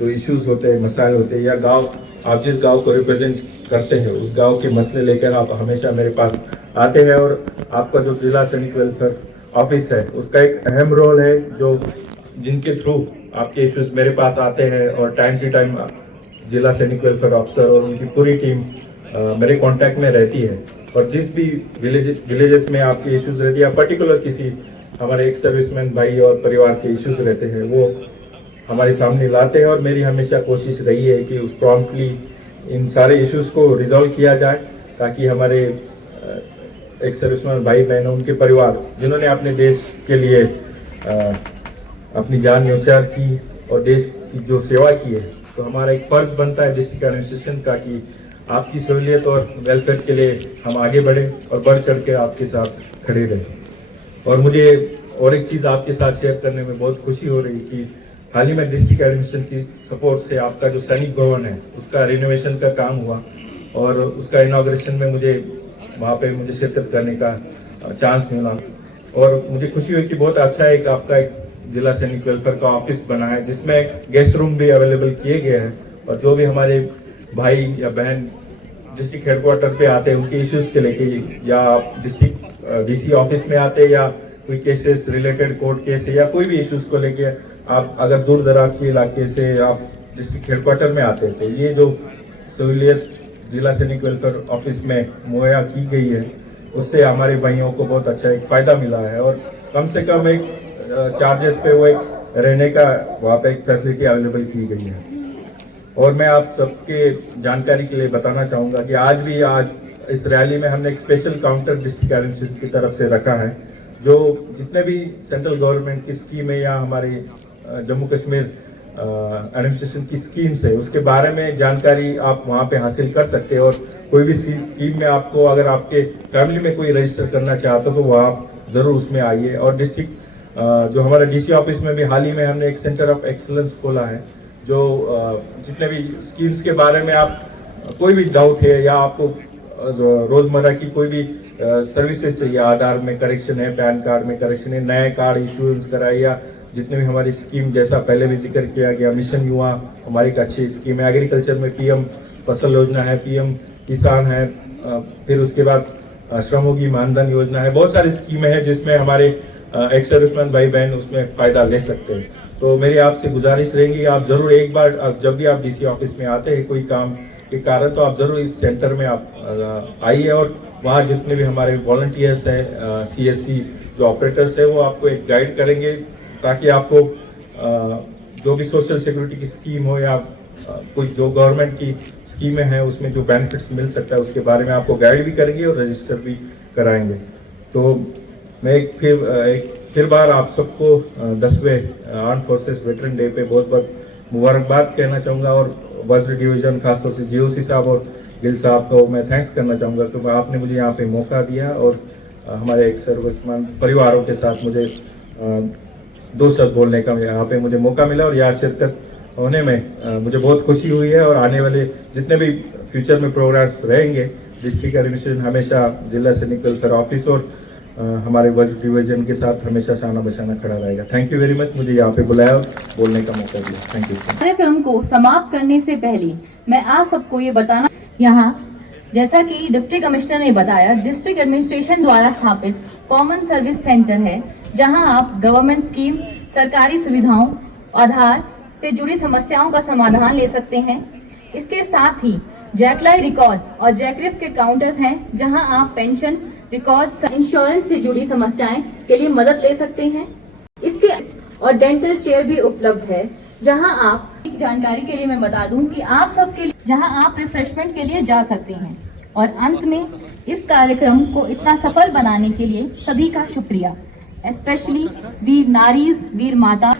जो इश्यूज होते हैं, मसाइल होते हैं, या गांव, आप जिस गांव को रिप्रेजेंट करते हैं उस गांव के मसले लेकर आप हमेशा मेरे पास आते हैं। और आपका जो जिला सैनिक वेलफेयर ऑफिस है उसका एक अहम रोल है, जो जिनके थ्रू आपके इश्यूज मेरे पास आते हैं, और टाइम टू टाइम जिला सैनिक वेलफेयर ऑफिसर और उनकी पूरी टीम मेरे कांटेक्ट में रहती है। और जिस भी विलेजेस में आपके इश्यूज रहती है, पर्टिकुलर किसी हमारे एक सर्विसमैन भाई और परिवार के इश्यूज रहते हैं, वो हमारे सामने लाते हैं। और मेरी हमेशा कोशिश रही है कि उस प्रॉम्प्टली इन सारे इश्यूज को रिजॉल्व किया जाए, ताकि हमारे एक सर्विसमैन भाई बहन, उनके परिवार जिन्होंने अपने देश के लिए अपनी जान न्यौछावर की और देश की जो सेवा की है, तो हमारा एक फर्ज बनता है डिस्ट्रिक्ट एडमिनिस्ट्रेशन का कि आपकी सहूलियत और वेलफेयर के लिए हम आगे बढ़े और बढ़ चढ़ के आपके साथ खड़े रहें। और मुझे और एक चीज़ आपके साथ शेयर करने में बहुत खुशी हो रही कि हाल ही में डिस्ट्रिक्ट एडमिनिस्ट्रेशन की सपोर्ट से आपका जो सैनिक भवन है उसका रिनोवेशन का काम हुआ, और उसका इनॉग्रेशन में मुझे वहाँ पे मुझे शिरकत करने का चांस मिला। और मुझे खुशी हुई कि बहुत अच्छा एक आपका एक जिला सैनिक वेलफेयर का ऑफिस बना है, जिसमें गेस्ट रूम भी अवेलेबल किए गए हैं। और जो भी हमारे भाई या बहन डिस्ट्रिक्ट हेडक्वार्टर पे आते हैं उनके इश्यूज के लेके, या आप डिस्ट्रिक्ट डीसी ऑफिस में आते हैं, या कोई केसेस रिलेटेड कोर्ट केस है, या कोई भी इश्यूज को लेके आप अगर दूर दराज के इलाके से आप डिस्ट्रिक्ट हेडक्वार्टर में आते हैं, तो ये जो सहूलियत जिला सैनिक वेलफेयर ऑफिस में मुहैया की गई है, उससे हमारे भाइयों को बहुत अच्छा एक फायदा मिला है। और कम से कम एक चार्जेस पे वो एक रहने का वहाँ पे एक फैसिलिटी अवेलेबल की गई है। और मैं आप सबके जानकारी के लिए बताना चाहूँगा कि आज इस रैली में हमने एक स्पेशल काउंटर डिस्ट्रिक्ट एडमिनिस्ट्रेशन की तरफ से रखा है, जो जितने भी सेंट्रल गवर्नमेंट की स्कीम है या हमारे जम्मू कश्मीर एडमिनिस्ट्रेशन की स्कीम्स है, उसके बारे में जानकारी आप वहाँ पे हासिल कर सकते हैं। और कोई भी स्कीम में आपको, अगर आपके फैमिली में कोई रजिस्टर करना चाहते हो, तो वो आप जरूर उसमें आइए। और डिस्ट्रिक्ट जो हमारा डीसी ऑफिस में भी हाल ही में हमने एक सेंटर ऑफ एक्सीलेंस खोला है, जो जितने भी स्कीम्स के बारे में आप कोई भी डाउट है, या आपको रोजमर्रा की कोई भी सर्विसेज चाहिए, आधार में करेक्शन है, पैन कार्ड में करेक्शन है, नए कार्ड इशूएंस कराए, या जितने भी हमारी स्कीम, जैसा पहले भी जिक्र किया गया, मिशन युवा हमारी एक अच्छी स्कीम है, एग्रीकल्चर में पीएम फसल योजना है, पीएम किसान है, फिर उसके बाद श्रमयोगी मानधन योजना है, बहुत सारी स्कीमें हैं जिसमें हमारे एक्स सर्विसमैन भाई बहन उसमें फायदा ले सकते हैं। तो मेरी आपसे गुजारिश रहेगी, आप जरूर एक बार जब भी आप डीसी ऑफिस में आते हैं कोई काम के कारण, तो आप जरूर इस सेंटर में आप आइए। और वहाँ जितने भी हमारे वॉलंटियर्स हैं, सीएससी जो ऑपरेटर्स है, वो आपको एक गाइड करेंगे, ताकि आपको जो भी सोशल सिक्योरिटी की स्कीम हो, या कोई जो गवर्नमेंट की स्कीमें हैं उसमें जो बेनिफिट्स मिल सकता है, उसके बारे में आपको गाइड भी करेंगे और रजिस्टर भी कराएंगे। तो मैं एक फिर बार आप सबको 10वें आर्म फोर्सेस वेटरन डे पे बहुत बहुत मुबारकबाद कहना चाहूँगा। और वज्र डिवीजन खासतौर से जीओसी साहब और गिल साहब को मैं थैंक्स करना चाहूँगा कि आपने मुझे यहाँ पे मौका दिया, और हमारे एक सर्विसमैन परिवारों के साथ मुझे 2 शब्द बोलने का यहाँ पे मुझे मौका मिला। और यहाँ शिरकत होने में मुझे बहुत खुशी हुई है। और आने वाले जितने भी फ्यूचर में प्रोग्राम्स रहेंगे, डिस्ट्रिक्ट एडमिनिस्ट्रेशन हमेशा जिला सैनिक वेलफेयर ऑफिस और हमारे वज्र डिवीजन के साथ हमेशा शाना बशाना खड़ा रहेगा। थैंक यू वेरी मच, मुझे यहाँ पे बुलाया और बोलने का मौका दिया। Thank you. कार्यक्रम को समाप्त करने से पहले मैं आप सबको ये बताना, यहाँ जैसा कि डिप्टी कमिश्नर ने बताया, डिस्ट्रिक्ट एडमिनिस्ट्रेशन द्वारा स्थापित कॉमन सर्विस सेंटर है, जहां आप गवर्नमेंट स्कीम, सरकारी सुविधाओं, आधार से जुड़ी समस्याओं का समाधान ले सकते हैं। इसके साथ ही जैकलाई रिकॉर्ड्स और जैकरिफ के काउंटर्स हैं, जहां आप पेंशन, रिकॉर्ड, इंश्योरेंस से जुड़ी समस्याएं के लिए मदद ले सकते हैं। इसके और डेंटल चेयर भी उपलब्ध है, जहां आप जानकारी के लिए मैं बता दूं कि आप सबके लिए जहां आप रिफ्रेशमेंट के लिए जा सकते हैं। और अंत में इस कार्यक्रम को इतना सफल बनाने के लिए सभी का शुक्रिया, स्पेशली वीर नारीज, वीर माता।